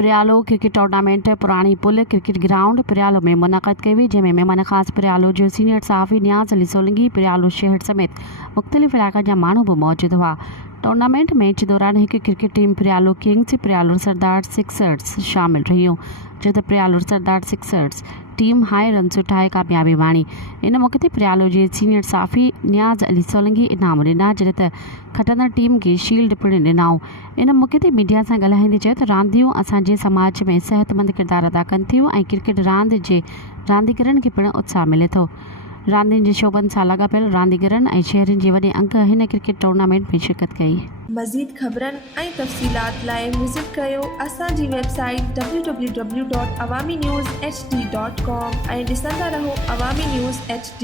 प्रियालो cricket tournament पुरानी पुल cricket ground प्रियालो में मुनक़द कई हुई, जंहिंमें महिमान ख़ास प्रियालो जो सीनियर सहाफ़ी नियाज़ अली सोलंकी, प्रियालो शहर समेत मुख़्तलिफ़ इलाक़नि जा माण्हू भी मौजूद हुआ। टूर्नामेंट मैच दौरान एक क्रिकेट टीम प्रियालो किंग्स प्रियालो सरदार सिक्सर्स शामिल रहियूं, जो त प्रियालो सरदार सिक्सर्स टीम हाई रन ठाहे कामयाबी माणी। इन मौके ते प्रियालो जे सीनियर सहाफ़ी नियाज़ अली सोलंकी इनाम ॾिना, जॾहिं त खटंदड़ टीम खे शील्ड पिणु ॾिनाऊं। इन मौके ते मीडिया सां ॻाल्हाईंदे चयो त रांदियूं असांजे समाज में सेहतमंद किरदारु अदा कनि थियूं ऐं क्रिकेट रांदि जे रांदीगरनि खे पिणु उत्साह मिले थो। रांदियुनि जे शोबनि सां लाॻापियल रांदीगरनि ऐं शहरनि जे वॾे अंग हिन क्रिकेट टूर्नामेंट में शिरकत कई। मज़ीद ख़बरनि ऐं तफ़सीलात लाइ विज़िट कयो असांजी वेबसाइट www.awamiNewsHD.com ऐं ॾिसंदा रहो अवामी न्यूज़ HD।